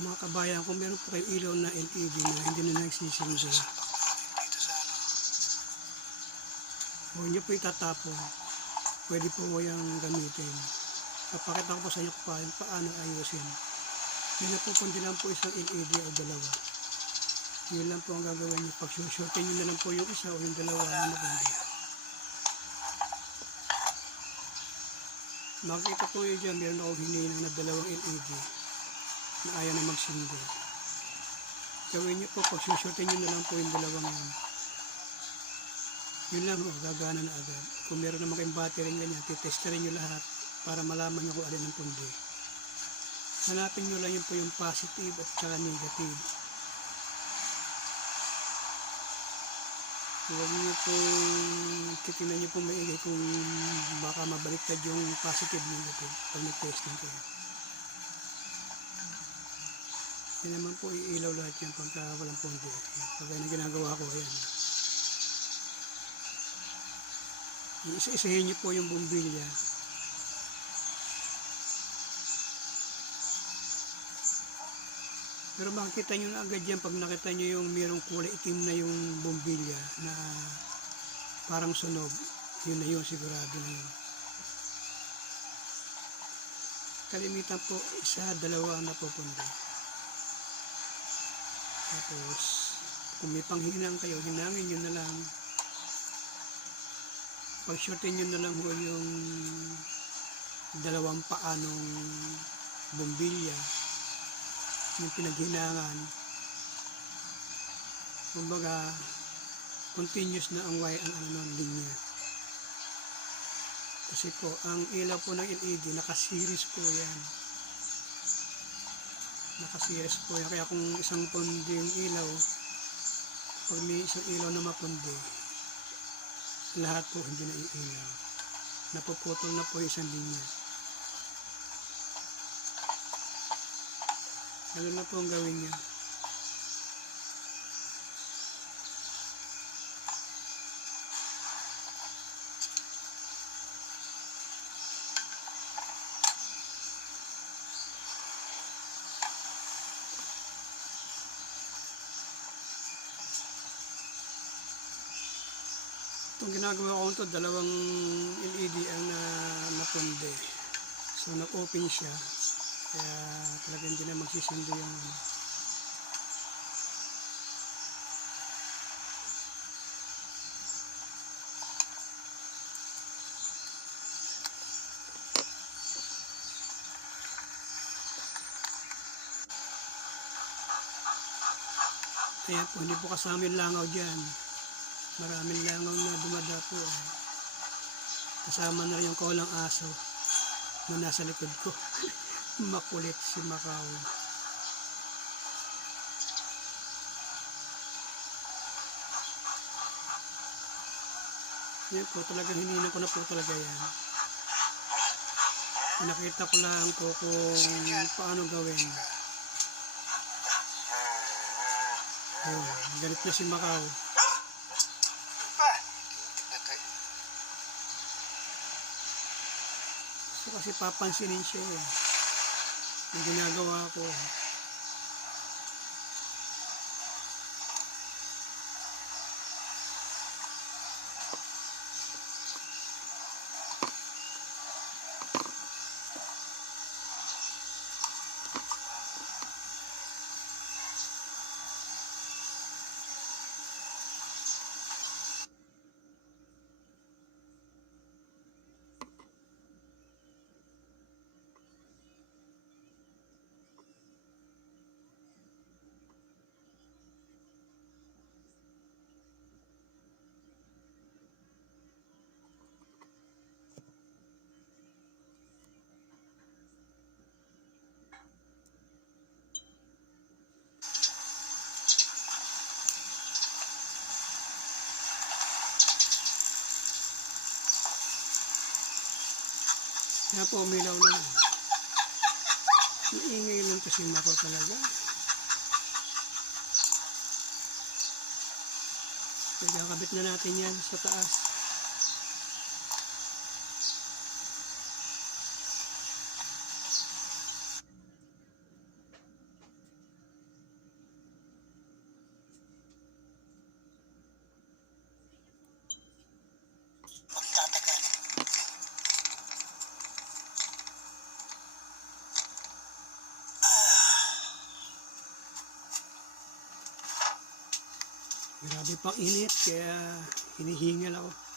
Mga kabayan, kung meron po kayo ilaw na LED na hindi na nagsisilbi, huwag niyo po itatapon. Pwede po yung gamitin. Papakita ko po sa inyo paano ayusin. Yun na po, kundi lang po isang LED o dalawa. Yun lang po ang gagawin niyo. Pag shortin nyo na lang po yung isa o yung dalawa na maganda. Makikita po yun dyan, meron ako hinihinang na dalawang LED na ayaw na magsindi. Gawin niyo po, pag shortin nyo na lang po yung dalawang yun. Yun lang po, gagana na agad. Kung meron naman kayong battery ganyan, titesterin nyo lahat para malaman nyo kung alin ang pundi. Hanapin nyo lang yun po yung positive at saka negative. Huwag nyo pong titignan nyo pong maigay kung baka mabaliktad yung positive negative pag nag-testing kayo. Yan naman po, iilaw lahat yan pagka walang pundi. Pag na ginagawa ko, ayan. Isa-isahin nyo po yung bumbilya. Pero makikita nyo na agad yan pag nakita nyo yung mayroong kulay itim na yung bumbilya na parang sunog. Yun na yun, sigurado na yun. Kalimitan po, isa, dalawa ang napupundi. Tapos, kung may panghinang kayo, hinangin nyo na lang. Pag-shortin nyo na lang ho yung dalawang paanong bumbilya, yung pinaghinangan. Kumbaga, continuous na ang linya. Kasi po, ang ilaw po ng LED, naka-series po yan. Naka-series po yan. Kaya kung isang pundi yung ilaw, pag may isang ilaw na mapundi, lahat po hindi na iilaw. Napuputol na po isang linya. Ganun na po ang gawin niya. Itong ginagawa ko ito, dalawang LED ang napundi. So nag-open siya. Kaya talaga hindi na magsisindi yung Kaya po, hindi po kasama yung langaw dyan. Maraming langaw na dumadapo. Kasama na rin yung kaulang aso na nasa likod ko. Makulit si Macau. Yan po, talagang hinihinang ko na po talaga yan. Nakita ko lang po kung paano gawin. Ayun, galit na si Macau. So kasi papansinin siya eh. Yung ginagawa ko. Kaya po, umilaw na. Iingay lang kasi Macau talaga. Kakabit na natin yan sa taas. Grabe pang init, kaya hinihingal ako.